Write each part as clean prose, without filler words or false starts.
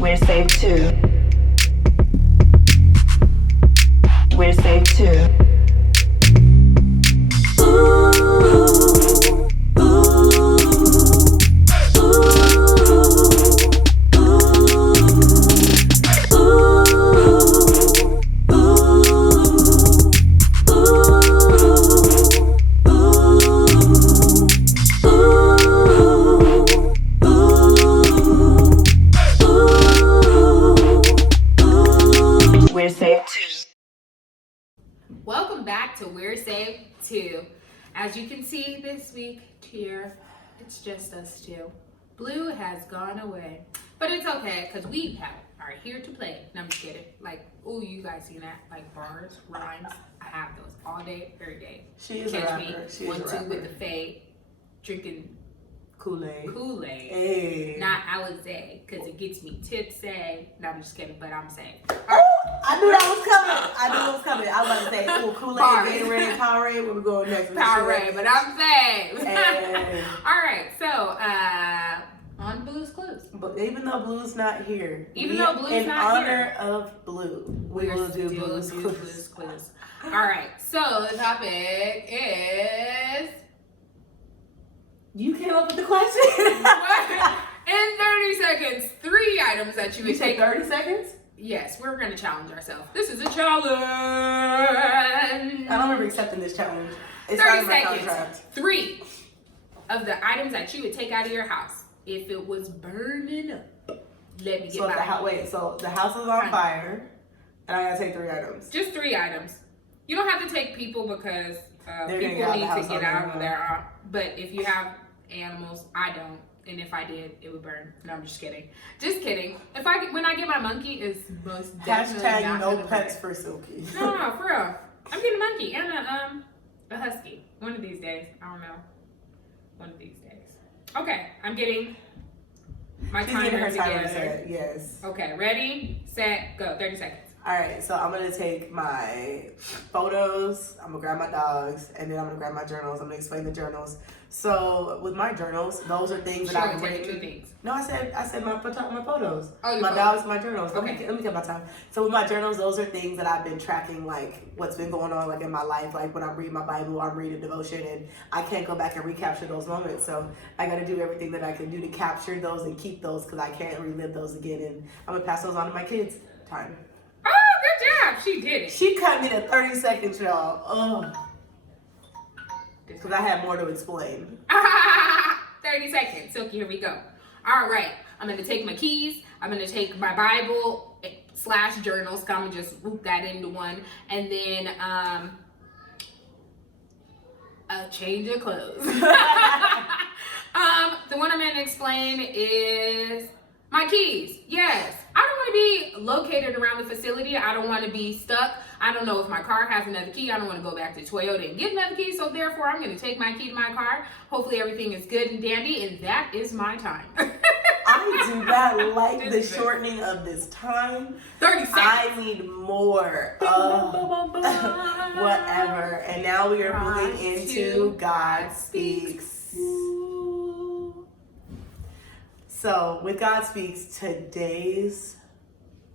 We're safe too. We're safe too. We're safe too. Welcome back to We're Safe Too. As you can see this week here, it's just us two. Blue has gone away. But it's okay, because we are here to play. No, I'm just kidding. Like, ooh, you guys seen that? Like bars, rhymes. I have those all day, every day. She is Catch a rapper. me, She is 1, a 2 rapper. with the fade, drinking Kool-Aid. Kool-Aid. Hey. Not Alizé, because it gets me tipsy. No, I'm just kidding, but I'm saying. I knew that was coming. I was about to say, ooh, Kool-Aid, Gatorade, Powerade. Where we going next? Powerade, but I'm saying. Hey. All right, so on Blue's Clues. But even though Blue's not here, In honor of Blue, we will do still Blue's do Clues. Clues. All right, so the topic is You came up with the question. in 30 seconds, 3 items that you You would said take. 30 seconds? Yes, we're gonna challenge ourselves. This is a challenge. I don't remember accepting this challenge. It's 30 not in my seconds. contract. 3 of the items that you would take out of your house if it was burning up. Let me get So my so the house is on fire, and I gotta take 3 items. Just 3 items. You don't have to take people because They're people gonna need get out to of the get house out on of there. But if you have animals, I don't. And if I did, it would burn. No, I'm just kidding. Just kidding. When I get my monkey, is most definitely Hashtag not no gonna pets burn. for Silky. No, for real. I'm getting a monkey and a husky. One of these days. I don't know. One of these days. Okay, I'm getting my She's getting timer her timer together. set, yes. Okay, ready, set, go. 30 seconds. Alright, so I'm gonna take my photos, I'm gonna grab my dogs, and then I'm gonna grab my journals. I'm gonna explain the journals. So with my journals, those are things that I've taking written. 2 things. No, I said my photos. Oh, your my photos. dogs, my journals. Okay. Let me get my time. So with my journals, those are things that I've been tracking, like what's been going on, like in my life. Like when I'm reading my Bible, I'm reading devotion, and I can't go back and recapture those moments. So I got to do everything that I can do to capture those and keep those, because I can't relive those again. And I'm gonna pass those on to my kids. Time. Oh, good job. She did it. She cut me to 30 seconds, y'all. Oh, because I had more to explain. 30 seconds. Silky, here we go. All right. I'm going to take my keys. I'm going to take my Bible / journals. I'm going to just root that into one. And then a change of clothes. The one I'm going to explain is my keys. Yes. I don't want to be located around the facility. I don't want to be stuck. I don't know if my car has another key. I don't want to go back to Toyota and get another key. So therefore, I'm going to take my key to my car. Hopefully everything is good and dandy. And that is my time. I do not like the shortening of this time. 30 seconds. I need more. Whatever. And now we are moving into God Speaks. So with God Speaks, today's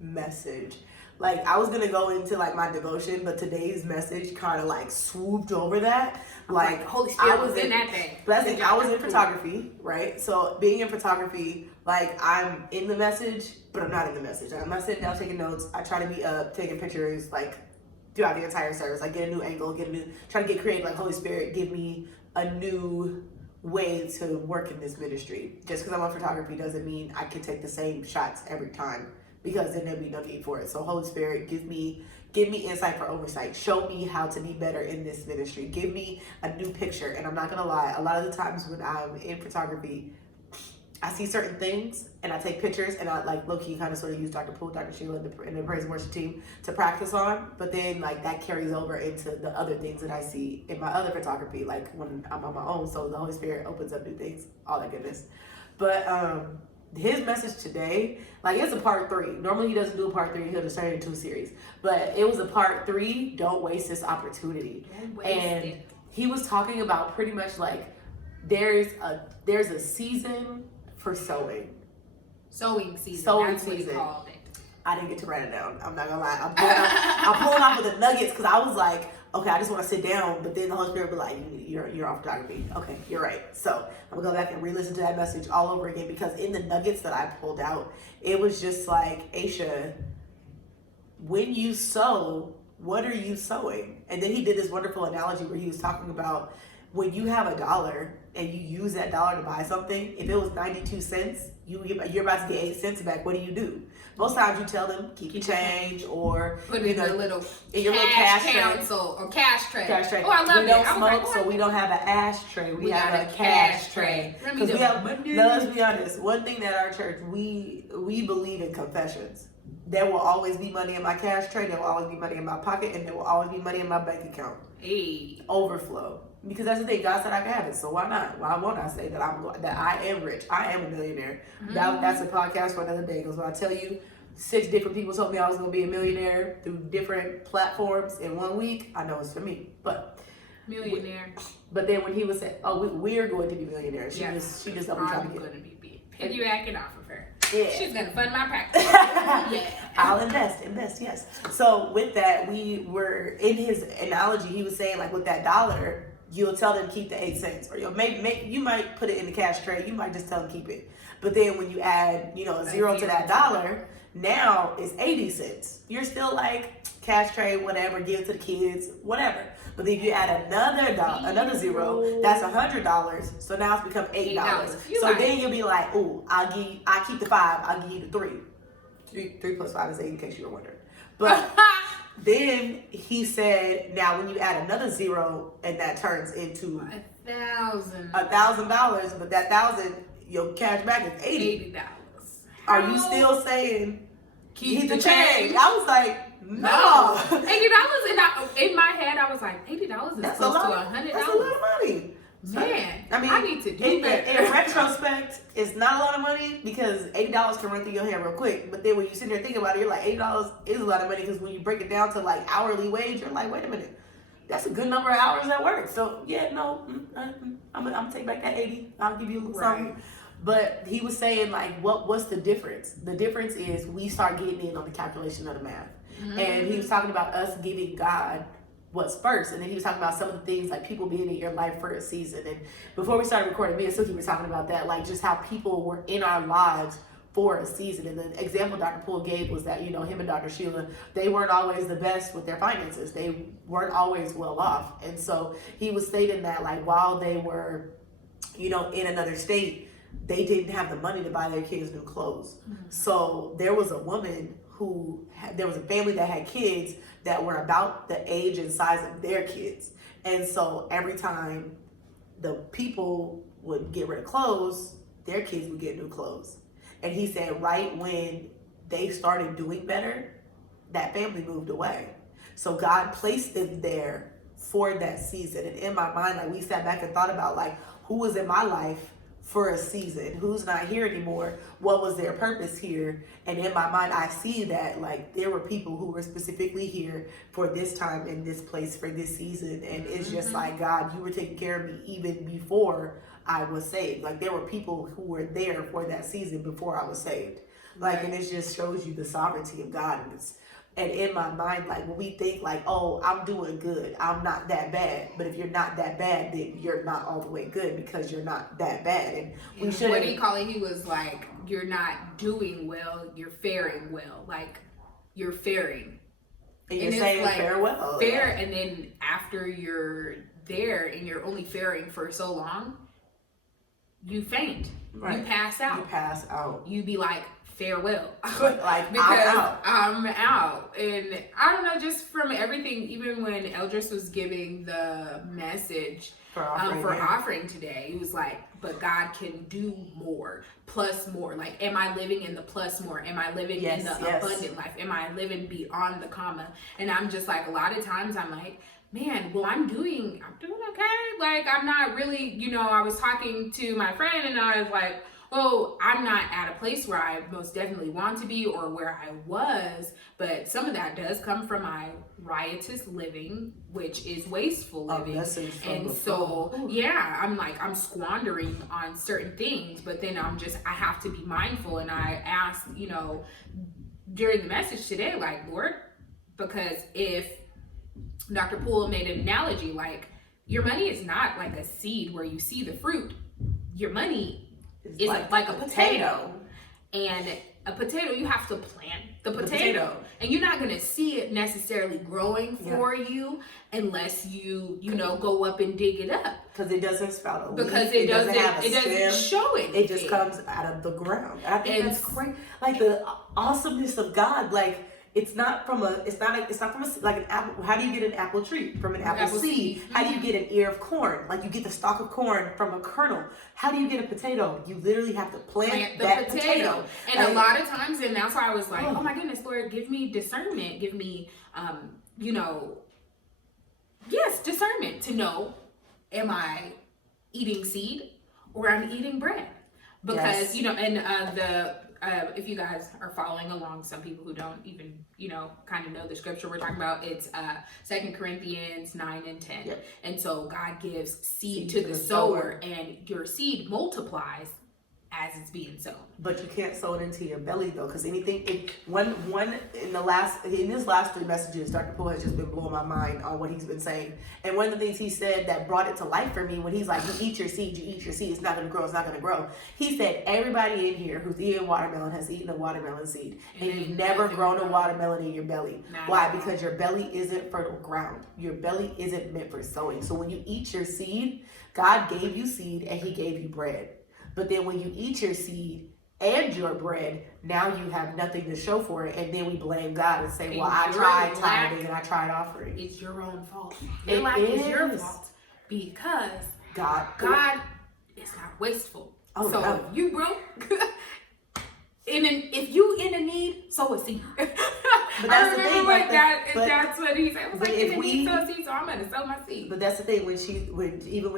message, like I was gonna go into like my devotion, but today's message kind of like swooped over that. Like Holy Spirit was in that thing. But I was in photography, right? So being in photography, like I'm in the message, but I'm not in the message. I'm not sitting down taking notes. I try to be up taking pictures like throughout the entire service. Like get a new angle, try to get creative. Like Holy Spirit, give me a new way to work in this ministry. Just because I'm on photography doesn't mean I can take the same shots every time, because then there'd be no need for it. So Holy Spirit, give me insight for oversight. Show me how to be better in this ministry. Give me a new picture. And I'm not gonna lie, a lot of the times when I'm in photography, I see certain things and I take pictures and I like low-key kind of sort of use Dr. Poole, Dr. Sheila, and the praise and worship team to practice on. But then like that carries over into the other things that I see in my other photography, like when I'm on my own. So the Holy Spirit opens up new things, all that goodness. But his message today, like it's a part 3. Normally he doesn't do a part 3, he'll just turn it into a series. But it was a part 3, don't waste this opportunity. And he was talking about pretty much like there's a season for sowing. Sewing season. Sewing That's what he season. called it. I didn't get to write it down. I'm not gonna lie. I'm pulling off of the nuggets because I was like, okay, I just want to sit down. But then the Holy Spirit was like, you're off photography. Okay, you're right. So I'm gonna go back and re-listen to that message all over again because in the nuggets that I pulled out, it was just like, Aisha, when you sew, what are you sewing? And then he did this wonderful analogy where he was talking about when you have $1 and you use that dollar to buy something, if it was 92 cents, you're about to get 8 cents back. What do? Most times you tell them keep your change or Put it in your little cash council or cash tray. Cash tray. Oh, I love we it. don't I was smoke, like, so what? we don't have an ashtray. We have got a cash tray. Let me Because do we have. Monday. No, let's be honest. One thing that our church we believe in confessions. There will always be money in my cash tray. There will always be money in my pocket, and there will always be money in my bank account. Hey. Overflow. Because that's the thing. God said I can have it, so why not? Why won't I say that I am rich? I am a millionaire. That's a podcast for another day. Because when I tell you, 6 different people told me I was going to be a millionaire through different platforms in 1 week, I know it's for me. But Millionaire. But then when he was saying, "Oh, we're going to be millionaires," she just double trying I'm to going get. to be piggybacking off of her. Yeah. She's going to fund my practice. Yeah. I'll invest, yes. So with that, we were in his analogy. He was saying like with that dollar, you'll tell them keep the 8 cents, or you might put it in the cash tray. You might just tell them keep it. But then when you add, a zero to that dollar, now it's 80 cents. You're still like cash tray, whatever, give it to the kids, whatever. But then if you add another zero, that's $100. So now it's become $8. So then you'll be like, "Ooh, I keep the 5. I'll give you the 3. 3 plus 5 is 8, in case you were wondering." But then he said, now when you add another zero, and that turns into $1,000, but that 1,000, your cash back is $80. Are you still saying keep the change? I was like, no. $80 in my head, I was like, $80 is close to $100. That's a lot of money. Man, I mean, I need to do in better. In retrospect, it's not a lot of money because $80 can run through your hand real quick. But then when you sit there and think about it, you're like, $80 is a lot of money because when you break it down to like hourly wage, you're like, wait a minute, that's a good number of hours at work. So yeah, no, I'm gonna take back that 80. I'll give you something. Right. But he was saying like, what's the difference? The difference is we start getting in on the calculation of the math. And he was talking about us giving God what's first. And then he was talking about some of the things like people being in your life for a season. And before we started recording, me and Suki were talking about that, like just how people were in our lives for a season. And the example Dr. Poole gave was that, him and Dr. Sheila, they weren't always the best with their finances. They weren't always well off. And so he was stating that like while they were, in another state, they didn't have the money to buy their kids new clothes. So there was a woman there was a family that had kids that were about the age and size of their kids. And so every time the people would get rid of clothes, their kids would get new clothes. And he said right when they started doing better, that family moved away. So God placed them there for that season. And in my mind, like we sat back and thought about like who was in my life for a season, who's not here anymore, what was their purpose here. And in my mind, I see that like there were people who were specifically here for this time in this place for this season. And it's just like, God, you were taking care of me even before I was saved. Like there were people who were there for that season before I was saved. Like, and it just shows you the sovereignty of God. And in my mind, like when we think like, oh, I'm doing good, I'm not that bad. But if you're not that bad, then you're not all the way good because you're not that bad. And we should. What do you call it? He was like, you're not doing well, you're faring well. Like you're faring. And you're saying like, farewell. Fair, and then after you're there and you're only faring for so long, you faint. Right. You pass out. You be like, farewell. Like because I'm out. And I don't know, just from everything, even when Eldris was giving the message for offering today, he was like, but God can do more, plus more. Like, am I living in the plus more? Am I living in the abundant life? Am I living beyond the comma? And I'm just like, a lot of times I'm like, man, well, I'm doing okay. Like, I'm not really, I was talking to my friend and I was like, well, I'm not at a place where I most definitely want to be or where I was, but some of that does come from my riotous living, which is wasteful living. And so, yeah, I'm squandering on certain things, but then I have to be mindful. And I asked, during the message today, like, Lord, because if Dr. Poole made an analogy, like, your money is not like a seed where you see the fruit. Your money is like a potato. And a potato, you have to plant the potato. And you're not going to see it necessarily growing for you unless you go up and dig it up. Because it doesn't sprout a leaf. Because it doesn't show it. It just comes out of the ground. I think that's great. Like the awesomeness of God, like, it's not from like an apple. How do you get an apple tree? From an apple seed. How do you get an ear of corn? Like, you get the stalk of corn from a kernel. How do you get a potato? You literally have to plant that potato. And a lot of times, and that's why I was like, oh my goodness, Lord, give me discernment. Give me, discernment to know, am I eating seed or I'm eating bread? Because, if you guys are following along, some people who don't even, kind of know the scripture we're talking about, it's 2 Corinthians 9 and 10. Yep. And so God gives seed to the sower, and your seed multiplies as it's being sown. But you can't sow it into your belly though, because in his last 3 messages, Dr. Poole has just been blowing my mind on what he's been saying. And one of the things he said that brought it to life for me, when he's like, you eat your seed, it's not going to grow. He said, everybody in here who's eating watermelon has eaten a watermelon seed, and you've never grown a watermelon in your belly. Why? Because your belly isn't fertile ground. Your belly isn't meant for sowing. So when you eat your seed, God gave you seed and he gave you bread. But then when you eat your seed and your bread, now you have nothing to show for it. And then we blame God and say, well, I tried tithing and I tried offering. It's your own fault. Your lack is your fault because God is not wasteful. Oh, so no. if you broke, if you in a need, sow a seed. But that's the thing. That's what he said. I was like, if we sow a seed, so I'm going to sow my seed. But that's the thing. When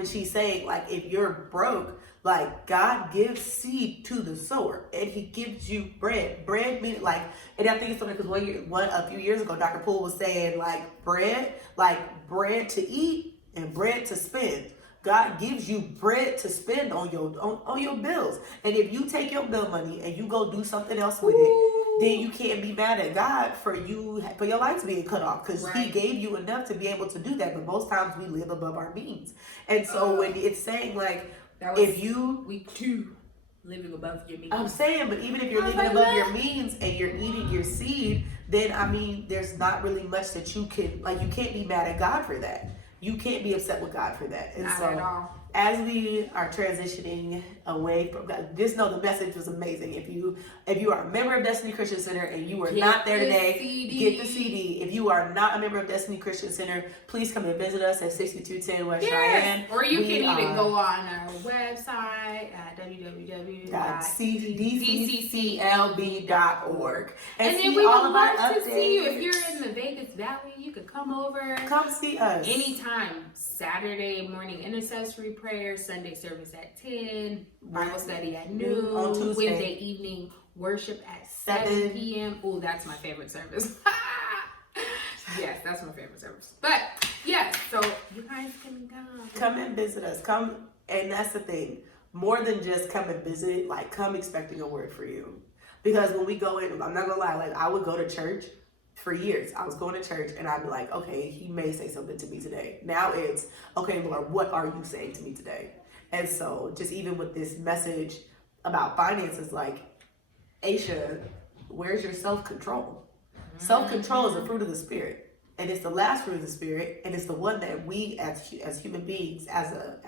she's saying, like, if you're broke, like, God gives seed to the sower, and he gives you bread. Bread means, like, and I think it's funny because a few years ago, Dr. Poole was saying, like, bread to eat and bread to spend. God gives you bread to spend on your bills. And if you take your bill money and you go do something else with it, then you can't be mad at God for your lights being cut off, because he gave you enough to be able to do that. But most times we live above our means. And so when it's saying, like, week 2, living above your means. I'm saying, but even if you're living above your means and you're eating your seed, then there's not really much that you can, like, you can't be mad at God for that. You can't be upset with God for that. And not so at all. As we are transitioning away from God, just know the message was amazing. If you are a member of Destiny Christian Center and you were not there today, get the CD. If you are not a member of Destiny Christian Center, please come and visit us at 6210 West Cheyenne. Or you can even go on our website at www.dcclb.org and then we would love to see you. If you're in the Vegas Valley, you could come over. Come see us anytime. Saturday morning intercessory prayer, Sunday service at 10, Bible study at noon, on Tuesday. Wednesday evening worship at 7 p.m. Oh, that's my favorite service. Yes, that's my favorite service. But yes, so you guys can come and visit us. Come, and that's the thing. More than just come and visit, like, come expecting a word for you. Because when we go in, I'm not gonna lie, like, I would go to church. For years, I was going to church and I'd be like, okay, he may say something to me today. Now it's, okay, Lord, what are you saying to me today? And so just even with this message about finances, like, Aisha, where's your self-control? Self-control is a fruit of the Spirit. And it's the last fruit of the Spirit. And it's the one that we as human beings, as a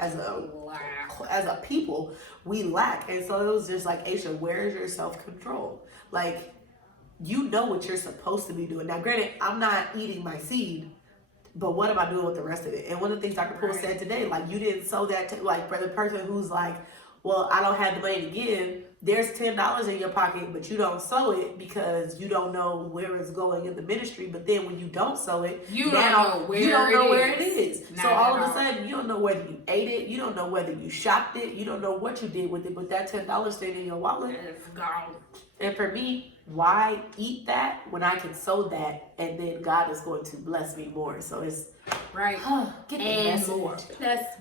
people, we lack. And so it was just like, Aisha, where's your self-control? Like, you know what you're supposed to be doing. Now, granted, I'm not eating my seed, but what am I doing with the rest of it? And one of the things Dr. Poole said today, like, you didn't sow that, like, for the person who's like, well, I don't have the money to give, there's $10 in your pocket, but you don't sow it because you don't know where it's going in the ministry. But then when you don't sow it, You don't know where it is. So Not all at of a all. sudden, you don't know whether you ate it, you don't know whether you shopped it, you don't know what you did with it. But that $10 stayed in your wallet. It's gone. And for me, why eat that when I can sow that, and then God is going to bless me more? So it's Right. get the And message. more.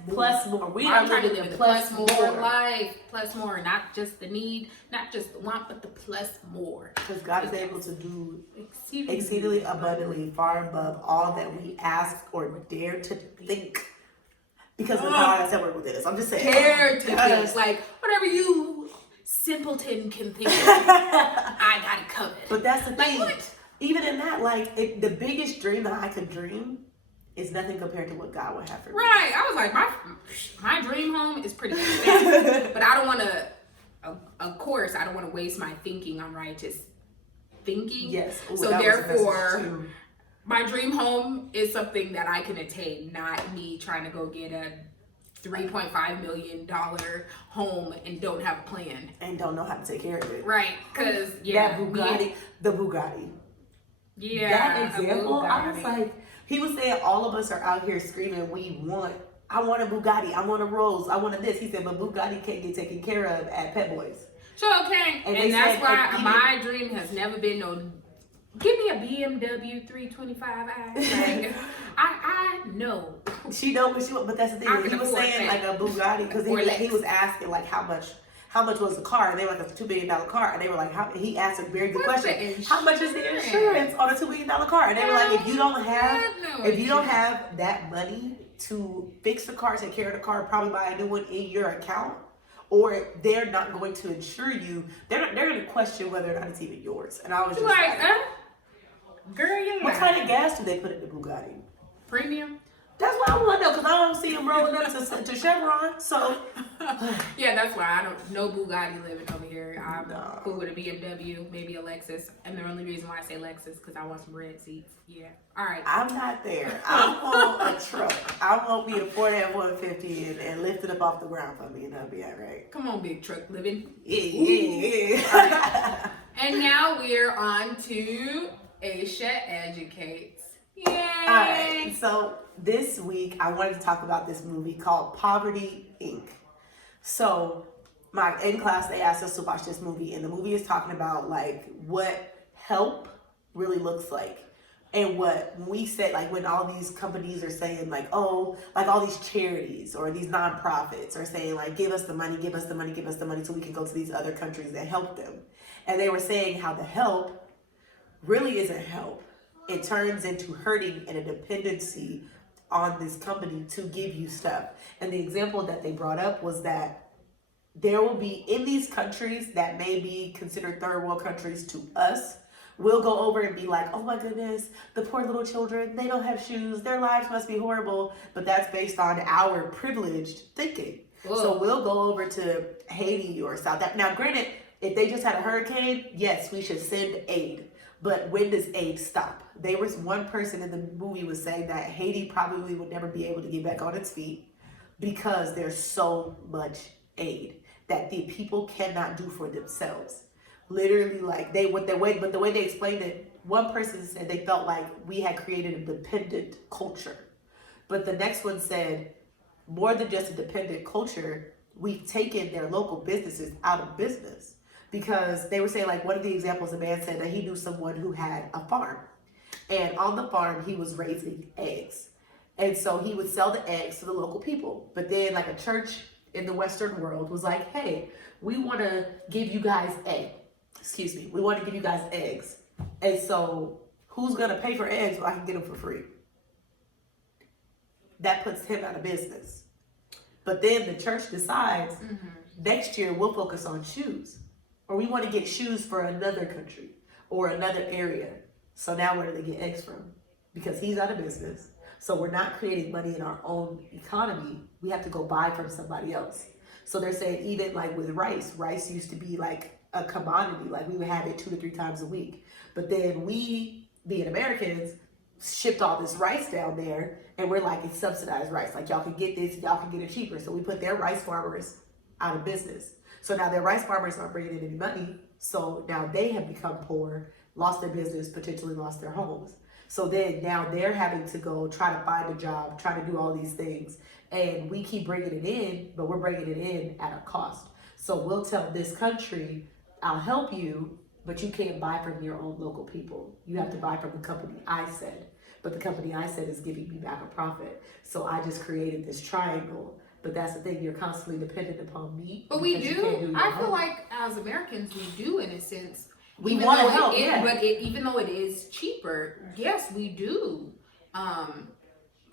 Plus more. We I'm are trying to living live in the plus plus more more. life. Plus more. Not just the need, not just the want, but the plus more. Because God is able to do Exceedingly exceedingly abundantly, far above all that we ask or dare to think. Because of God has that work within us. I'm just saying. Care to Yes. think. Like, whatever you simpleton can think of, I got it covered. But that's the Like, thing. what? Even in that, like, the biggest dream that I could dream is nothing compared to what God would have for me. Right. I was like, my dream home is pretty expensive, but I don't want to. Of course, I don't want to waste my thinking on righteous thinking. Yes. Ooh, So that was a message therefore, too. my dream home is something that I can attain, not me trying to go get a $3.5 million home and don't have a plan. And don't know how to take care of it. Right. Because, yeah. That Bugatti, the Bugatti. Yeah. That a example, I was Bugatti. like, he was saying all of us are out here screaming, I want a Bugatti, I want a Rolls, I want a this. He said, but Bugatti can't get taken care of at Pet Boys. Sure, okay. And they And that's said, why and even- my dream has never been no. Give me a BMW 325i. Like, I know. She know what she want, but that's the thing. I He can was afford saying that. like a Bugatti because Or he Lex. was asking like how much was the car, and they were like, it's a $2 billion car, and they were like, he asked a very good What's question. the How much is the insurance? insurance on a $2 billion car? And they were like, if you don't have No if you don't insurance. have that money to fix the car, take care of the car, probably buy a new one in your account, or they're not going to insure you, they're going to question whether or not it's even yours. And I was just Like, like, girl, you what kind of gas do they put in the Bugatti? premium? That's what I want to know, because I don't see them rolling up to Chevron. So Yeah, that's why I don't. No Bugatti living over here. I'm No. cool with a BMW, maybe a Lexus, and the only reason why I say Lexus because I want some red seats. Yeah. All right. I'm not there. I want a truck. I want me a Ford F-150 and lift it up off the ground for me, and that'll be all right. Come on, big truck living. Yeah. And now we're on to Aisha Educates. Yay! All right. So this week I wanted to talk about this movie called Poverty Inc. So in class they asked us to watch this movie, and the movie is talking about like what help really looks like. And what we said, like when all these companies are saying like, oh, like all these charities or these nonprofits are saying like, give us the money, give us the money, give us the money so we can go to these other countries and help them. And they were saying how the help really isn't help. It turns into hurting and a dependency on this company to give you stuff. And the example that they brought up was that there will be in these countries that may be considered third world countries to us, we'll go over and be like, oh my goodness, the poor little children, they don't have shoes, their lives must be horrible. But that's based on our privileged thinking. Whoa. So we'll go over to Haiti or South Africa. Now, granted, if they just had a hurricane, yes, we should send aid. But when does aid stop? There was one person in the movie was saying that Haiti probably would never be able to get back on its feet because there's so much aid that the people cannot do for themselves. Literally, like the way they explained it, one person said they felt like we had created a dependent culture. But the next one said, more than just a dependent culture, we've taken their local businesses out of business. Because they were saying, like, one of the examples, a man said that he knew someone who had a farm. And on the farm, he was raising eggs. And so he would sell the eggs to the local people. But then, like, a church in the Western world was like, hey, we want to give you guys we want to give you guys eggs. And so who's going to pay for eggs when I can get them for free? That puts him out of business. But then the church decides, next year we'll focus on shoes. Or we want to get shoes for another country or another area. So now where do they get eggs from? Because he's out of business. So we're not creating money in our own economy. We have to go buy from somebody else. So they're saying even like with rice used to be like a commodity. Like we would have it 2 to 3 times a week. But then we, being Americans, shipped all this rice down there and we're like, it's subsidized rice. Like y'all can get this, y'all can get it cheaper. So we put their rice farmers out of business. So now their rice farmers aren't bringing in any money. So now they have become poor, lost their business, potentially lost their homes. So then now they're having to go try to find a job, try to do all these things. And we keep bringing it in, but we're bringing it in at a cost. So we'll tell this country, I'll help you, but you can't buy from your own local people. You have to buy from the company I said. But the company I said is giving me back a profit. So I just created this triangle. But that's the thing, you're constantly dependent upon me. But we because you can't do. your I feel own. like as Americans, we do in a sense. We even wanna though help, it is, yeah. But even though it is cheaper, yes, we do.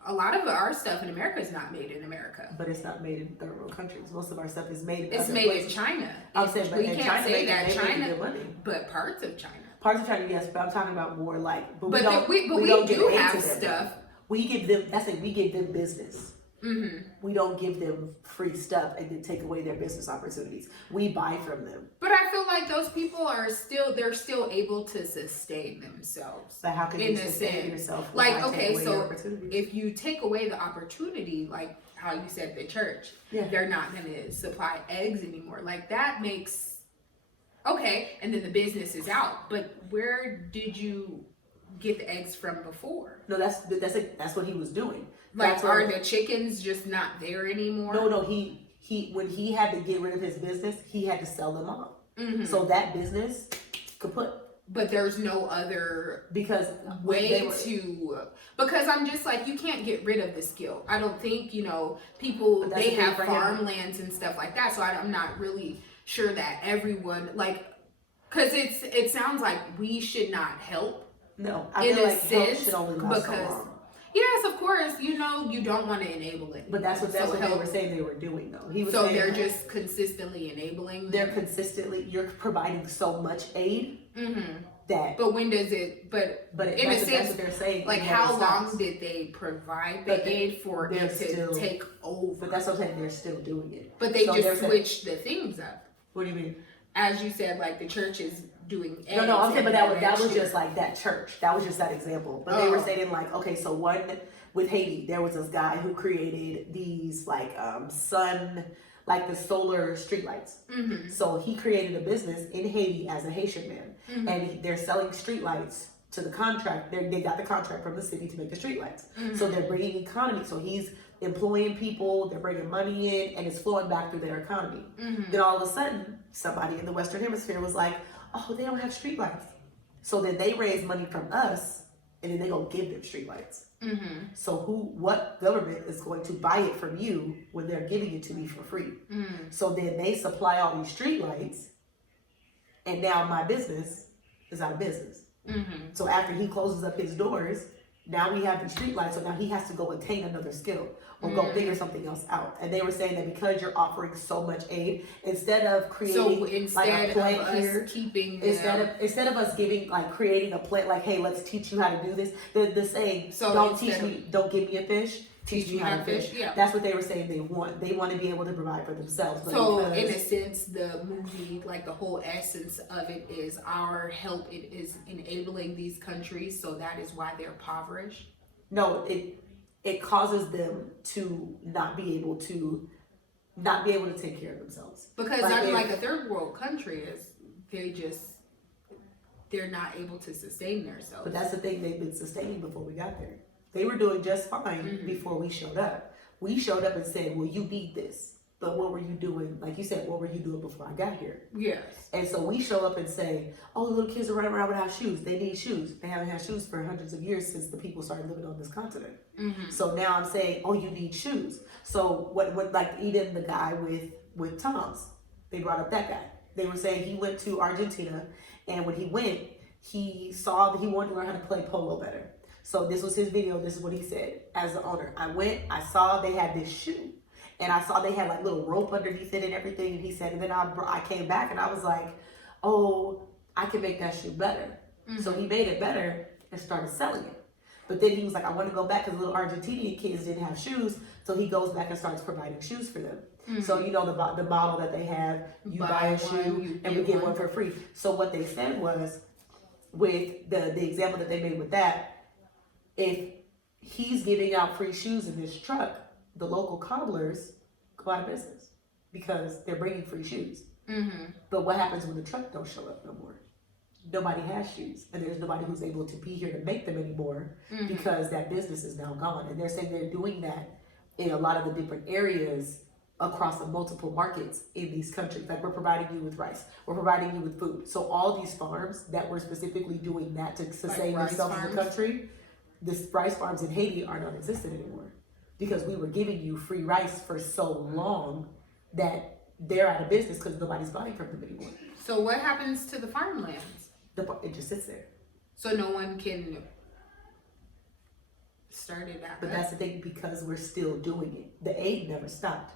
A lot of our stuff in America is not made in America. But it's not made in third world countries. Most of our stuff is made in It's other made places. in China. I'm saying, but we in can't China, say they that make China, good money. but parts of China. Parts of China, yes, but I'm talking about more like, But we don't, we don't do give aid have to them. stuff. We give them, that's it, we give them business. Hmm. We don't give them free stuff and then take away their business opportunities. We buy from them. But I feel like those people they're still able to sustain themselves. So how can In you a sustain sense. yourself? Like, by taking okay, away so your opportunities? if you take away the opportunity, like how you said the church, Yeah. they're not going to supply eggs anymore. Like that makes, okay, and then the business is out. But where did you get the eggs from before? No, that's what he was doing. Like, That's what- are the chickens just not there anymore? No, he when he had to get rid of his business, he had to sell them off. Mhm. So that business kaput. But there's no other Because way they were- to, because I'm just like, you can't get rid of the skill. I don't think, people, But that's they the thing have for him. farmlands and stuff like that, so I'm not really sure that everyone, like, because it sounds like we should not help No, I in feel a like help sense, should only last so because long. yes, of course, you don't want to enable it. But that's what So they help- were saying they were doing though. He was So saying they're that just consistently enabling they're them. consistently you're providing so much aid Hmm. that But when does it? But but in a that's sense, what they're saying. like, it how never long stops. did they provide But the aid for they're it to still- take over? But that's what I'm saying. They're still doing it. But they So they're just saying- switched the things up. What do you mean? As you said, like the church is doing eggs. No, I'm saying, but and that was next just year- like that church. That was just that example. But they were Oh. saying like, okay, so one with Haiti, there was this guy who created these like like the solar streetlights. Mhm. So he created a business in Haiti as a Haitian man, Mhm. and they're selling streetlights to the contract. They got the contract from the city to make the streetlights. Mhm. So they're bringing economy. So he's employing people. They're bringing money in, and it's flowing back through their economy. Mhm. Then all of a sudden, somebody in the Western Hemisphere was like, "Oh, they don't have streetlights." So then they raise money from us, and then they gonna give them streetlights. Mhm. So what government is going to buy it from you when they're giving it to me for free? Mhm. So then they supply all these streetlights, and now my business is out of business. Mhm. So after he closes up his doors, now we have these streetlights. So now he has to go attain another skill or go figure something else out. And they were saying that because you're offering so much aid, instead of creating So like instead a of plant us here, keeping instead of us giving like creating a plant like, hey, let's teach you how to do this. The saying, So don't teach instead me, don't give me a fish, teach me how to fish. yeah. That's what they were saying they want. They want to be able to provide for themselves. But So because- in a sense, the movie, like the whole essence of it is our help. It is enabling these countries, so that is why they're impoverished. no, it causes them to not be able to take care of themselves. Because Like I'm if- like a third world country is they're not able to sustain themselves. But that's the thing, they've been sustaining before we got there. They were doing just fine Mhm. before we showed up. We showed up and said, well, you need this. But what were you doing? Like you said, what were you doing before I got here? Yes. And so we show up and say, oh, the little kids are running around without shoes. They need shoes. They haven't had shoes for hundreds of years since the people started living on this continent. Mm-hmm. So now I'm saying, oh, you need shoes. So what like even the guy with Tom's, they brought up that guy. They were saying he went to Argentina, and when he went, he wanted to learn how to play polo better. So this was his video. This is what he said as the owner. I went, I saw they had this shoe, and I saw they had like little rope underneath it and everything. And he said, and then I came back and I was like, oh, I can make that shoe better. Mm-hmm. So he made it better and started selling it. But then he was like, I want to go back because little Argentinian kids didn't have shoes. So he goes back and starts providing shoes for them. Mm-hmm. So you know the model that they have, you buy a shoe and we get one for free. So what they said was, with the example that they made with that, if he's giving out free shoes in his truck, the local cobblers go out of business because they're bringing free shoes. Mm-hmm. But what happens when the truck don't show up no more? Nobody has shoes, and there's nobody who's able to be here to make them anymore Mm-hmm. because that business is now gone. And they're saying they're doing that in a lot of the different areas across the multiple markets in these countries. Like, we're providing you with rice, we're providing you with food. So all these farms that were specifically doing that to sustain rice themselves in the farms? country, this rice farms in Haiti are non-existent anymore because we were giving you free rice for so long that they're out of business because nobody's buying from them anymore. So what happens to the farmlands? It just sits there. So no one can start it back But up? that's the thing, because we're still doing it. The aid never stopped.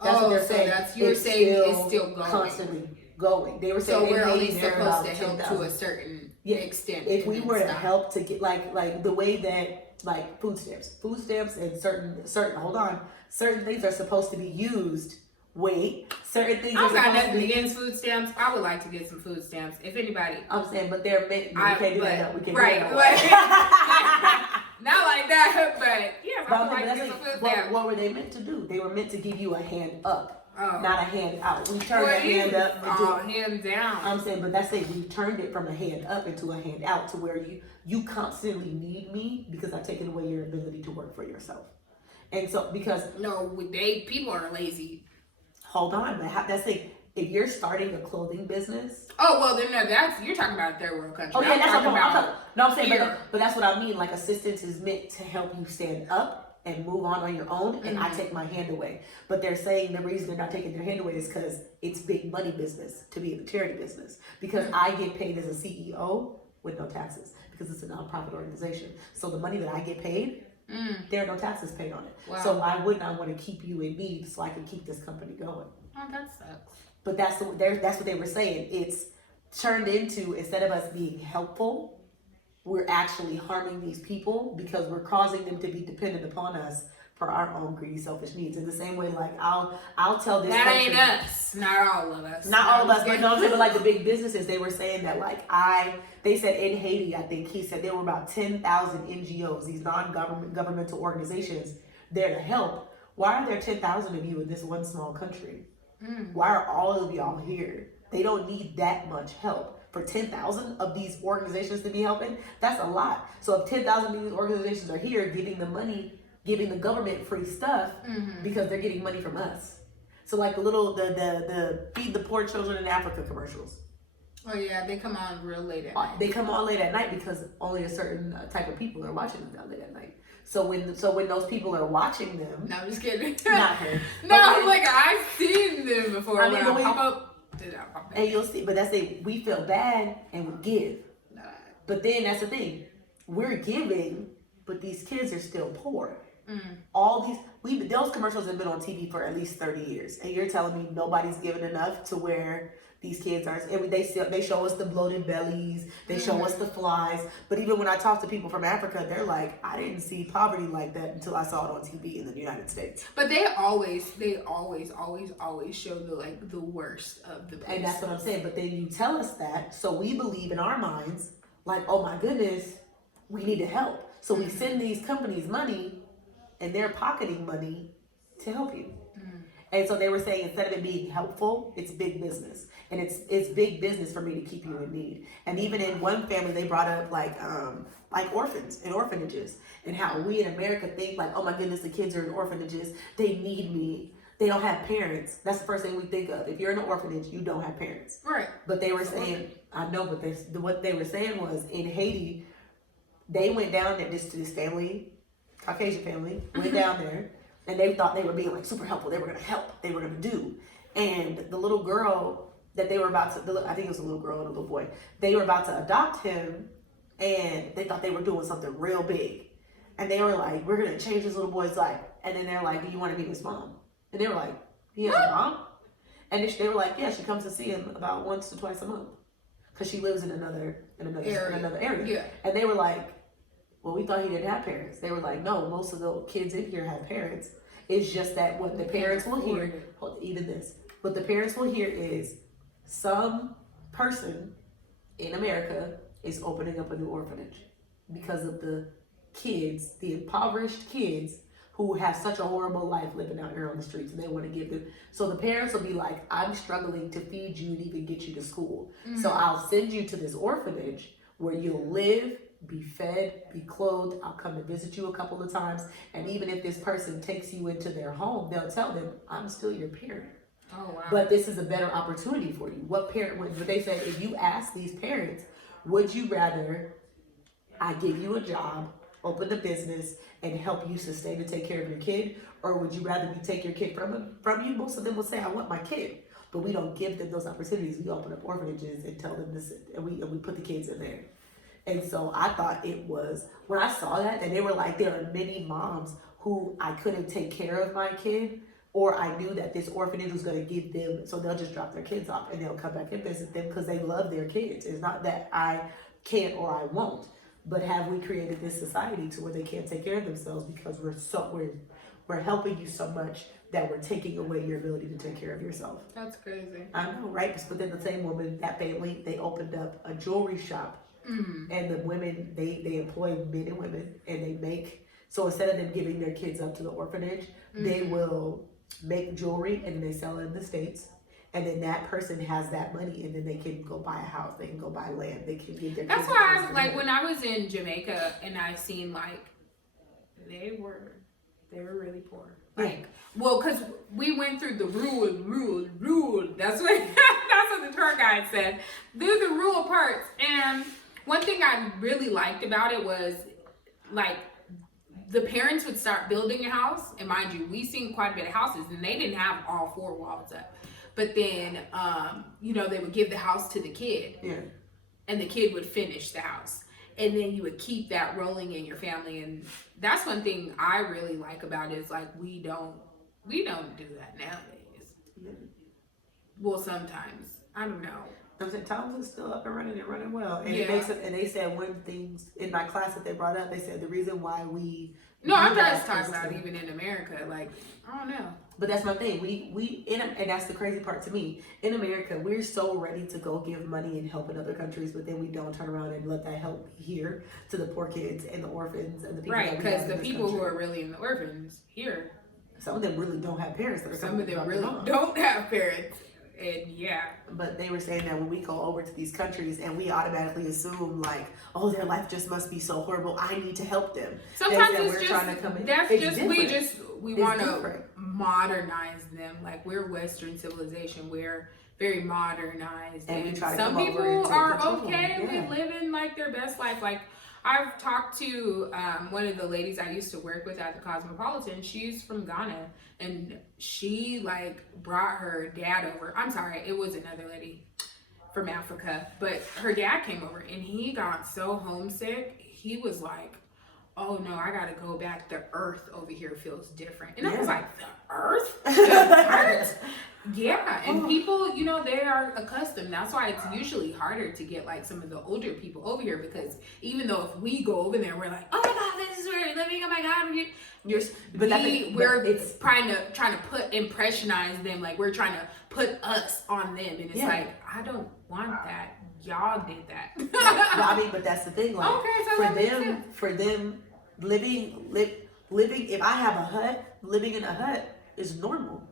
Oh, so that's, you were saying it's still going. Constantly going. They were saying So we're in only Haiti, they're supposed to about help 10,000. to a certain Yeah, extent. If and we then were to stop. help to get like the way that like food stamps and certain certain things are supposed to be used. Wait, certain things are I've got supposed to nothing be. against food stamps. I would like to get some food stamps. If anybody, I'm saying, but they're meant. We can't do that. We can't right, do that. not like that, but yeah, I would like to But get some food what, stamps. what were they meant to do? They were meant to give you a hand up, Oh. not a hand out. We turned Well, a hand up into hand down. I'm saying, but that's it. We turned it from a hand up into a hand out to where you constantly need me because I've taken away your ability to work for yourself. And so, because No, people are lazy. hold on, but that's it. If you're starting a clothing business, Oh well, then no, you're talking about a third world country. oh yeah, that's what talking I'm talking. No, I'm saying, here. but that's what I mean. Like, assistance is meant to help you stand up and move on your own, and I take my hand away. But they're saying the reason they're not taking their hand away is because it's big money business to be in the charity business. Because I get paid as a CEO with no taxes because it's a nonprofit organization. So the money that I get paid, there are no taxes paid on it. Wow. So why wouldn't I want to keep you in need so I can keep this company going? Oh, that sucks. But that's what they were saying. It's turned into, instead of us being helpful, we're actually harming these people because we're causing them to be dependent upon us for our own greedy, selfish needs. In the same way, like I'll tell this. That country, ain't us. Not all of us. not all of us, but no, I'm saying, but like the big businesses, they were saying that they said in Haiti, I think he said there were about 10,000 NGOs, these non-governmental organizations there to help. Why are there 10,000 of you in this one small country? Why are all of y'all here? They don't need that much help. For 10,000 of these organizations to be helping, that's a lot. So if 10,000 of these organizations are here giving the money, giving the government free stuff because they're getting money from us. So like the feed the poor children in Africa commercials. Oh yeah, they come on real late at night. They come on late at night because only a certain type of people are watching them that late at night. So when those people are watching them, No, I'm just kidding. not her. No, I'm like, I've seen them before. I mean, when but I pop up, did I pop up? And you'll see, but that's it. We feel bad and we give. But then that's the thing. We're giving, but these kids are still poor. All those commercials have been on TV for at least 30 years. And you're telling me nobody's given enough to where these kids are, and they show us the bloated bellies, they show us the flies. But even when I talk to people from Africa, they're like, I didn't see poverty like that until I saw it on TV in the United States. But they always show the worst of the place. And that's what I'm saying. But then you tell us that, so we believe in our minds, like, oh my goodness, we need to help. So we send these companies money, and they're pocketing money to help you. And so they were saying, instead of it being helpful, it's big business. And it's big business for me to keep you in need. And even in one family, they brought up like orphans and orphanages, and how we in America think like, oh my goodness, the kids are in orphanages, they need me. They don't have parents. That's the first thing we think of. If you're in an orphanage, you don't have parents. Right. But they were saying, I know, but what they were saying was in Haiti, they went down there to this family, Caucasian family, went down there, and they thought they were being like super helpful. They were going to help. They were going to do. And the little girl that they were about to, I think it was a little girl and a little boy, they were about to adopt him, and they thought they were doing something real big. And they were like, we're going to change this little boy's life. And then they're like, do you want to meet his mom? And they were like, he has a mom? And they were like, yeah, she comes to see him about once to twice a month. Because she lives in another area. Yeah. And they were like, well, we thought he didn't have parents. They were like, no, most of the kids in here have parents. It's just that what the parents will hear, what the parents will hear is some person in America is opening up a new orphanage because of the kids, the impoverished kids who have such a horrible life living out here on the streets, and they want to give them. So the parents will be like, I'm struggling to feed you and even get you to school. So I'll send you to this orphanage where you'll live, be fed, be clothed. I'll come to visit you a couple of times. And even if this person takes you into their home, they'll tell them, I'm still your parent. Oh, wow. But this is a better opportunity for you. What parent would, but they say, if you ask these parents, would you rather I give you a job, open the business, and help you sustain and take care of your kid? Or would you rather me take your kid from you? Most of them will say, I want my kid. But we don't give them those opportunities. We open up orphanages and tell them this, and we put the kids in there. And so I thought it was, when I saw that, and they were like, there are many moms who I couldn't take care of my kid, or I knew that this orphanage was going to give them, so they'll just drop their kids off and they'll come back and visit them because they love their kids. It's not that I can't or I won't, but have we created this society to where they can't take care of themselves because we're helping you so much that we're taking away your ability to take care of yourself. That's crazy. I know, right? But then the same woman, that family, they opened up a jewelry shop. And the women, they employ men and women, and they make, so instead of them giving their kids up to the orphanage, they will make jewelry and then they sell it in the States. And then that person has that money, and then they can go buy a house, they can go buy land, they can give their That's kids. why I was like, when I was in Jamaica and I seen like, they were really poor. Like, well, because we went through the rural. That's what the tour guide said. Through the rural parts. And one thing I really liked about it was like the parents would start building a house, and mind you, we seen quite a bit of houses, and they didn't have all 4 walls up. But then, they would give the house to the kid, and the kid would finish the house, and then you would keep that rolling in your family. And that's one thing I really like about it, is like we don't do that nowadays. Well, sometimes I don't know. I'm saying Thomas is still up and running well. And it makes it, and they said one of the things in my class that they brought up, they said the reason why we I'm just talking about even in America, like, I don't know. But that's my thing. And that's the crazy part to me. In America, we're so ready to go give money and help in other countries, but then we don't turn around and let that help here to the poor kids and the orphans and the people. Right, because the people who are really in the orphans here, some of them really don't have parents. Some of them really don't have parents. And but they were saying that when we go over to these countries and we automatically assume like, oh, their life just must be so horrible, I need to help them. Sometimes it's we're just, trying to come in. That's it's just different. we want to modernize them. Like, we're Western civilization, we're very modernized, and some people are okay with living like their best life. Like, I've talked to one of the ladies I used to work with at the Cosmopolitan. She's from Ghana, and she like brought her dad over. I'm sorry, it was another lady from Africa, but her dad came over, and he got so homesick. He was like, oh no, I gotta go back. The earth over here feels different. And I was like, the earth? The earth? Yeah, and people, they are accustomed. That's why it's usually harder to get like some of the older people over here, because even though if we go over there, we're like, oh my God, this is where you're living. Oh my God, we're trying to impressionize them. Like, we're trying to put us on them, and it's like, I don't want that. Y'all did that. But that's the thing. Like, for them living. If I have a hut, living in a hut is normal.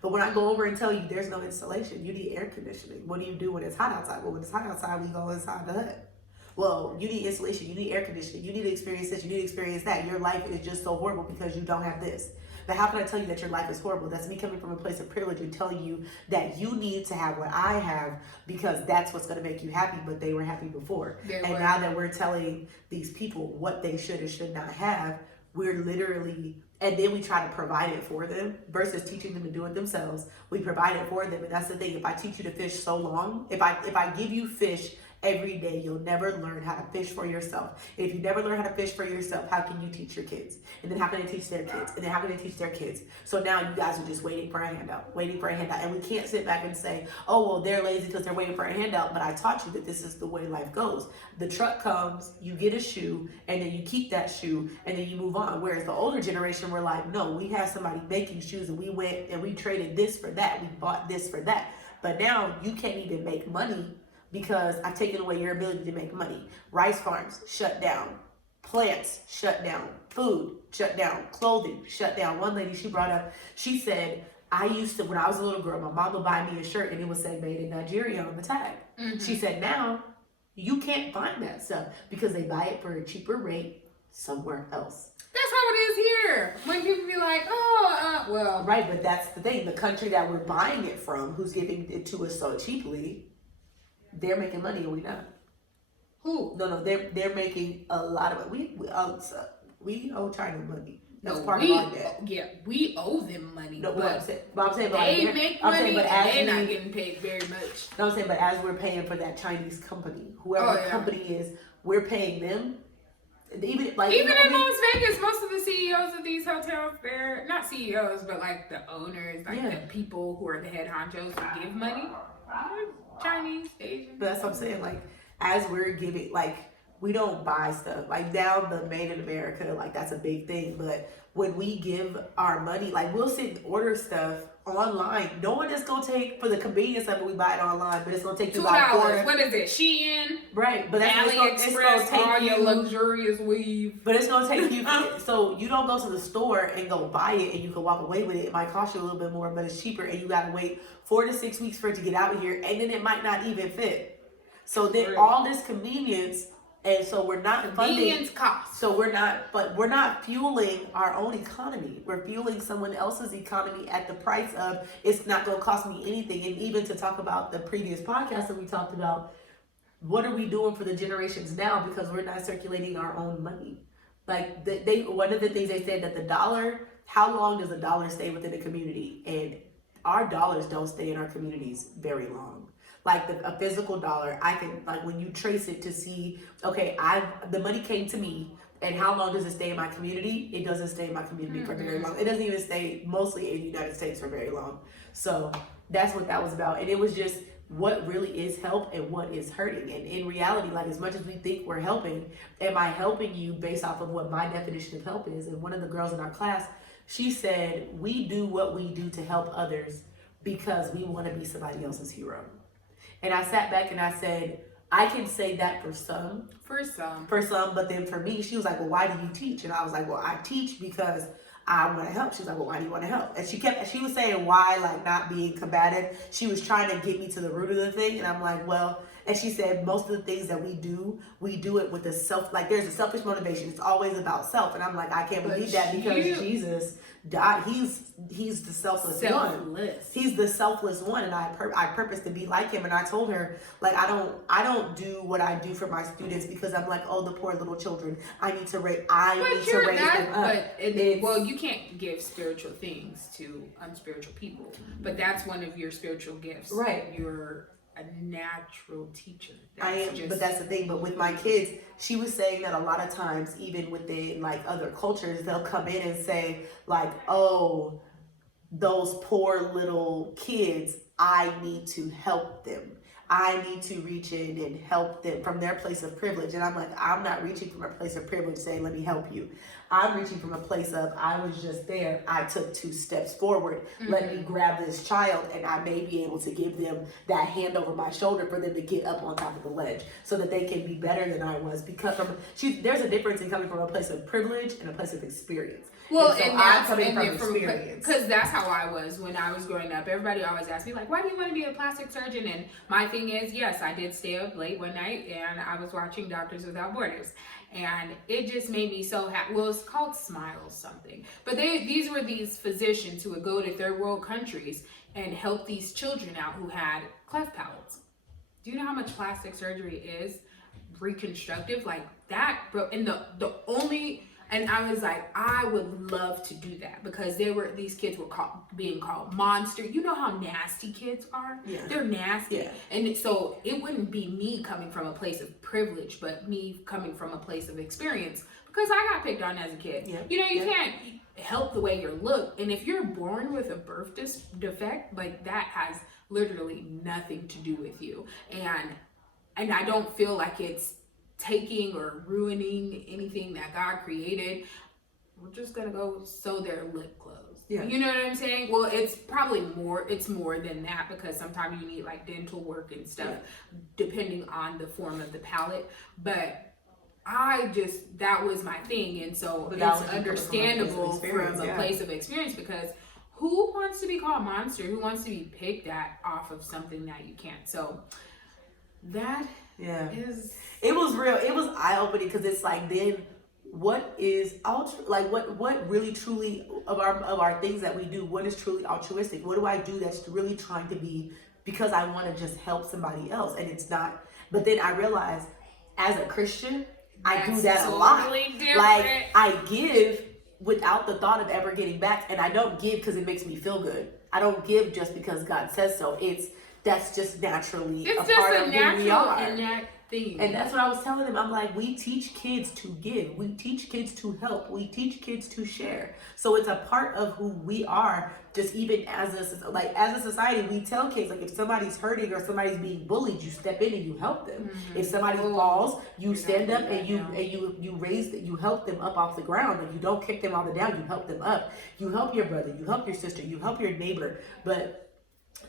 But when I go over and tell you there's no installation, you need air conditioning. What do you do when it's hot outside? Well, when it's hot outside, we go inside the hut. Well, you need installation, you need air conditioning, you need to experience this, you need to experience that. Your life is just so horrible because you don't have this. But how can I tell you that your life is horrible? That's me coming from a place of privilege and telling you that you need to have what I have because that's what's going to make you happy, but they were happy before. Now that we're telling these people what they should and should not have, we're literally, and then we try to provide it for them versus teaching them to do it themselves. We provide it for them, and that's the thing. If I teach you to fish so long, if I give you fish every day, you'll never learn how to fish for yourself. If you never learn how to fish for yourself, how can you teach your kids? And then how can they teach their kids? And then how can they teach their kids? So now you guys are just waiting for a handout. And we can't sit back and say, oh, well, they're lazy because they're waiting for a handout. But I taught you that this is the way life goes. The truck comes, you get a shoe, and then you keep that shoe, and then you move on. Whereas the older generation were like, no, we have somebody making shoes, and we went and we traded this for that. We bought this for that. But now you can't even make money because I've taken away your ability to make money. Rice farms shut down. plants shut down, food shut down, clothing shut down. One lady, she brought up, she said, I used to, when I was a little girl, my mom would buy me a shirt and it would say made in Nigeria on the tag. She said, now you can't find that stuff because they buy it for a cheaper rate somewhere else. That's how it is here. When people be like, oh, well. Right, but that's the thing. The country that we're buying it from, who's giving it to us so cheaply, they're making money and we not. Who? No, they're making a lot of money. We owe China money. That's No, part of our debt. Yeah, we owe them money. No, but I'm saying, they make money but and they're not getting paid very much. No, I'm saying, but as we're paying for that Chinese company, whoever the company is, we're paying them. Even in Las Vegas, most of the CEOs of these hotels, they're not CEOs, but like the owners, like the people who are the head honchos who give money, they're Chinese, Asian. But that's what I'm saying. Like, as we're giving, like, we don't buy stuff. Like, now the Made in America, like, that's a big thing. But when we give our money, like, we'll sit and order stuff online. No one is gonna take, for the convenience of it, we buy it online, but it's gonna take you about $2. What is it? Shein? Right, but that's AliExpress, all your luxurious weave. But it's gonna take you, so you don't go to the store and go buy it and you can walk away with it. It might cost you a little bit more, but it's cheaper, and you gotta wait 4 to 6 weeks for it to get out here, and then it might not even fit. So then all this convenience, and so we're not funding cost. So we're not fueling our own economy. We're fueling someone else's economy at the price of it's not going to cost me anything. And even to talk about the previous podcast that we talked about, what are we doing for the generations now? Because we're not circulating our own money. Like one of the things they said that the dollar, how long does a dollar stay within a community? And our dollars don't stay in our communities very long. Like a physical dollar, I can, like, when you trace it to see, okay, the money came to me, and how long does it stay in my community? It doesn't stay in my community for very long. It doesn't even stay mostly in the United States for very long. So that's what that was about. And it was just what really is help and what is hurting. And in reality, like, as much as we think we're helping, am I helping you based off of what my definition of help is? And one of the girls in our class, she said, we do what we do to help others because we want to be somebody else's hero. And I sat back and I said, I can say that for some, but then for me, she was like, well, why do you teach? And I was like, well, I teach because I want to help. She was like, well, why do you want to help? And she was saying why, like, not being combative. She was trying to get me to the root of the thing. And I'm like, well, and she said, most of the things that we do it with there's a selfish motivation. It's always about self. And I'm like, I can't believe that because Jesus died. He's the selfless one. He's the selfless one. And I purpose to be like him. And I told her, like, I don't do what I do for my students because I'm like, oh, the poor little children. I need to raise them up. Well, you can't give spiritual things to unspiritual people. But that's one of your spiritual gifts. Right. You're a natural teacher. But that's the thing. But with my kids, she was saying that a lot of times, even within like other cultures, they'll come in and say like, oh, those poor little kids, I need to help them. I need to reach in and help them from their place of privilege. And I'm like, I'm not reaching from a place of privilege saying, let me help you. I'm reaching from a place of, I was just there. I took 2 steps forward. Let me grab this child and I may be able to give them that hand over my shoulder for them to get up on top of the ledge so that they can be better than I was. Because there's a difference in coming from a place of privilege and a place of experience. Well, and I'm coming from experience. Because that's how I was when I was growing up. Everybody always asked me, like, why do you want to be a plastic surgeon? And my thing is, yes, I did stay up late one night and I was watching Doctors Without Borders. And it just made me so happy. Well, it's called Smile something. But these were these physicians who would go to third world countries and help these children out who had cleft palates. Do you know how much plastic surgery is? Reconstructive, like that, bro. And and I was like, I would love to do that because these kids were being called monster. You know how nasty kids are? Yeah. They're nasty. Yeah. And so it wouldn't be me coming from a place of privilege, but me coming from a place of experience because I got picked on as a kid. Yeah. You know, you can't help the way you look. And if you're born with a birth defect, like that has literally nothing to do with you. And I don't feel like it's taking or ruining anything that God created. We're just gonna go sew their lip closed. Yeah. You know what I'm saying? Well, it's more than that because sometimes you need like dental work and stuff depending on the form of the palate. But that was my thing. And so But that it's was from a place of understandable experience, from a yeah. place of experience, because who wants to be called monster? Who wants to be picked at off of something that you can't? So that Yeah. is, It was real. It was eye opening, because it's like, then what is what really truly of our things that we do? What is truly altruistic? What do I do that's really trying to be because I want to just help somebody else, and it's not. But then I realized, as a Christian, I do That's that a lot. totally different. Like, I give without the thought of ever getting back, and I don't give because it makes me feel good. I don't give just because God says so. That's just naturally it's a just part a of who we natural are. innate thing. And that's what I was telling them. I'm like, we teach kids to give. We teach kids to help. We teach kids to share. So it's a part of who we are. Just even as a society, we tell kids, like, if somebody's hurting or somebody's being bullied, you step in and you help them. Mm-hmm. If somebody falls, you stand up and you help them up off the ground, and you don't kick them all the down. You help them up. You help your brother. You help your sister. You help your neighbor. But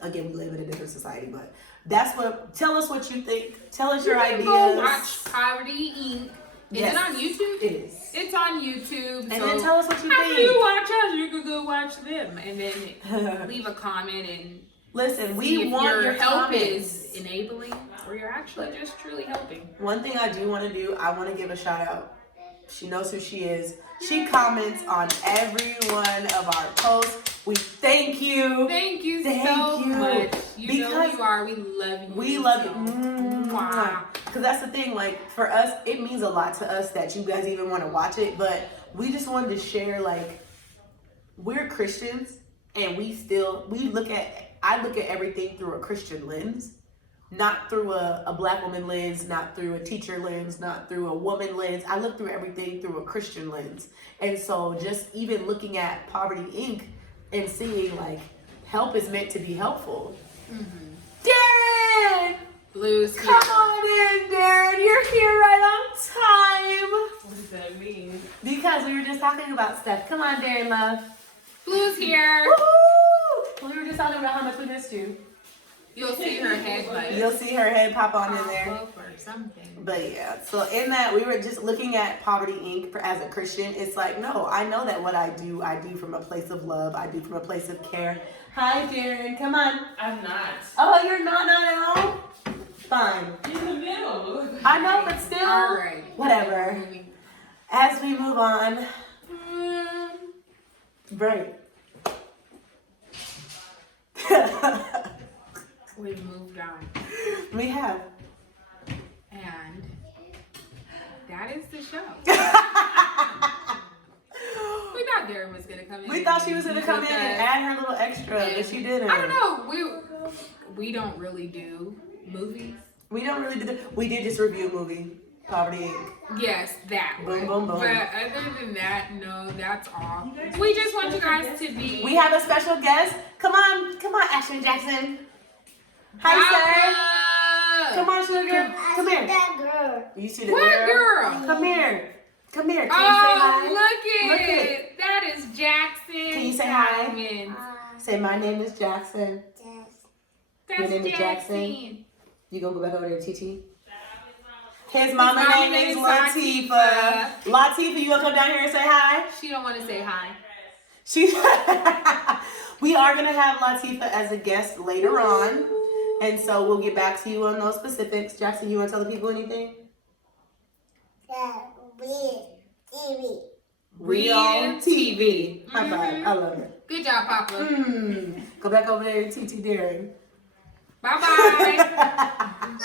again, we live in a different society. But that's what. Tell us what you think. Tell us your ideas. Go watch Poverty Inc. Is Yes, it on YouTube? It is. It's on YouTube. And so then tell us what you after think. you watch us, you could go watch them, and then leave a comment and Listen, see we if want your your help comments. is enabling, or you're actually just truly helping. One thing I do want to do, I want to give a shout out. She knows who she is. She comments on every one of our posts. We thank you. Thank you Thank so you. much. You know Because who you are. We love you. We love so. it. Mwah. Because that's the thing, like, for us, it means a lot to us that you guys even want to watch it. But we just wanted to share, like, we're Christians, and I look at everything through a Christian lens. Not through a black woman lens, not through a teacher lens, not through a woman lens. I look through everything through a Christian lens. And so just even looking at Poverty Inc. and seeing, like, help is meant to be helpful. Darren! Blues. Come on in, Darren. You're here right on time. What does that mean? Because we were just talking about stuff. Come on, Darren, love. Blues here. Woo! We were just talking about how much we missed you. You'll see her head, but You'll see her head pop on in there. or something. But yeah, so in that, we were just looking at Poverty Inc. As a Christian. It's like, no, I know that what I do from a place of love. I do from a place of care. Hi, Darren. Come on. I'm not. Oh, you're not at all? Fine. In the middle. I know, but still, All right. whatever. As we move on, right. We've moved on. We have. And that is the show. We thought Darren was gonna come in. We thought she was gonna come in and add her little extra, but she didn't. I don't know. We don't really do movies. We don't really do that. We did just review a movie, Poverty Inc. Yes, that Boom, one. boom, boom. But other than that, no, that's all. We just want you guys to be. We have a special guest. Come on, Ashton Jackson. Hi, sir. Come on, sugar. Come here. That girl. You see the What girl? Come here. Come here. Can Oh, you say hi? look Look at at it. That is Jackson. Can you say hi? Diamond. Say, my name is Jackson. That's Your name is Jackson? Jackson. You gonna go back over there, TT? His mama mama name is name is Latifah. Latifah, you wanna come down here and say hi? She don't want to say hi. We are gonna have Latifah as a guest later on, and so we'll get back to you on those specifics. Jackson, you wanna tell the people anything? TV. Real TV. High five. Mhm. I love it. Good job, Papa. Go back over there, TT Darren. Bye bye.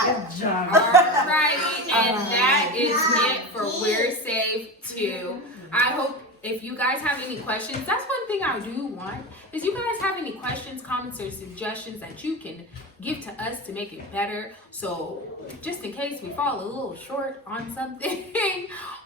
Good job. Alrighty, and that is it for We're Safe Too. I hope if you guys have any questions, that's one thing I do want, is you guys have any questions, comments, or suggestions that you can give to us to make it better. So just in case we fall a little short on something,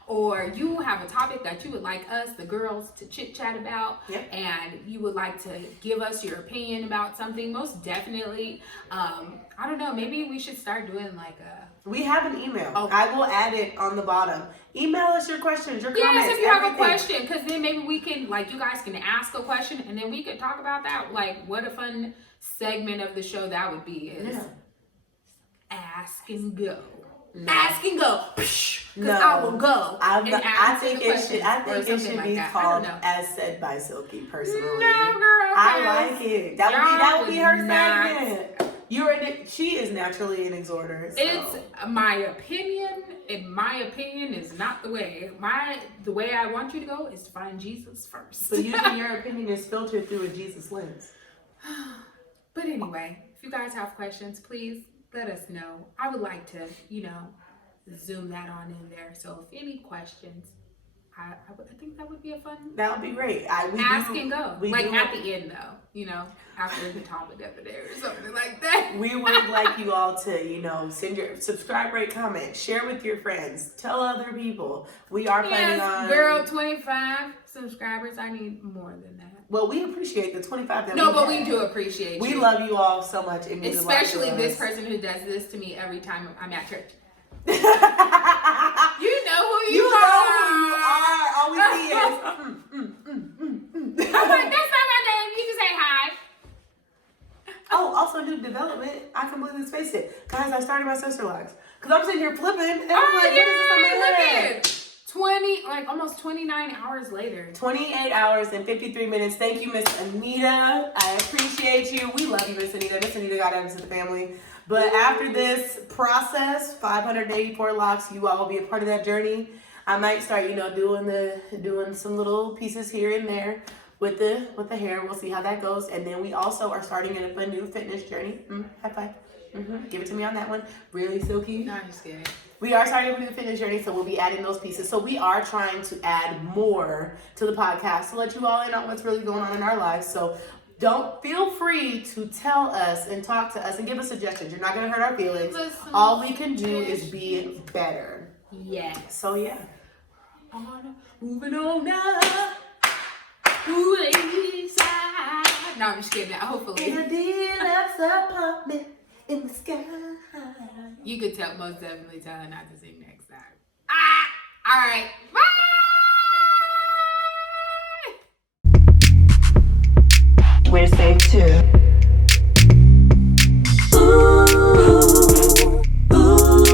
or you have a topic that you would like us, the girls, to chit chat about, Yep. and you would like to give us your opinion about something, most definitely. I don't know, maybe we should start doing like a We have an email. Oh. I will add it on the bottom. Email us your questions, your comments, yes, if you have a everything. question, because then maybe we can, like, you guys can ask a question, and then we could talk about that. Like, what a fun segment of the show that would be is Yeah. ask and go. Ask and go. Because No. I will go. I'm and not, ask I the think it should. questions I or think it something should like be that. I called don't know. "As Said by Silky." Personally, No, girl. I like it. That would be her not. segment. She is naturally an exhorter. So. It's my opinion, and my opinion is not the way. The way I want you to go is to find Jesus first. But usually your opinion is filtered through a Jesus lens. But anyway, if you guys have questions, please let us know. I would like to, zoom that on in there. So if any questions, I think that would be a fun. That would be great. Ask and go. Like do- at the end though, after the topic of the day or something like that. We would like you all to, send your subscribe, rate, comment, share with your friends, tell other people. We are planning on. Girl, 25 subscribers. I need more than that. Well, we appreciate the 25 that No, but have. we do appreciate you. We love you all so much. It means a lot to Especially this us. person who does this to me every time I'm at church. You You know who you know are. who you are. All we see is. I'm like, that's not my name. You can say hi. Oh, also new development. I completely spaced it. Guys, I started my sister logs. Because I'm sitting here flipping. And I'm Oh, like, what is this on my head? look at almost 29 hours later. 28 hours and 53 minutes. Thank you, Miss Anita. I appreciate you. We love you, Miss Anita. Miss Anita got us to the family. But after this process, 584 locks, you all will be a part of that journey. I might start, doing some little pieces here and there with the hair. We'll see how that goes. And then we also are starting a new fitness journey. High five. Give it to me on that one. Really silky. No, I'm just kidding. We are starting a new fitness journey, so we'll be adding those pieces. So we are trying to add more to the podcast to let you all in on what's really going on in our lives. So don't feel free to tell us and talk to us and give us suggestions. You're not going to hurt our feelings. All we can do is be better. Yes. So yeah. Moving on now. Ooh, Lisa. No, I'm just kidding. In Hopefully. a deluxe apartment in the sky. You could most definitely tell her not to sing next time. All right. Bye. We're safe too.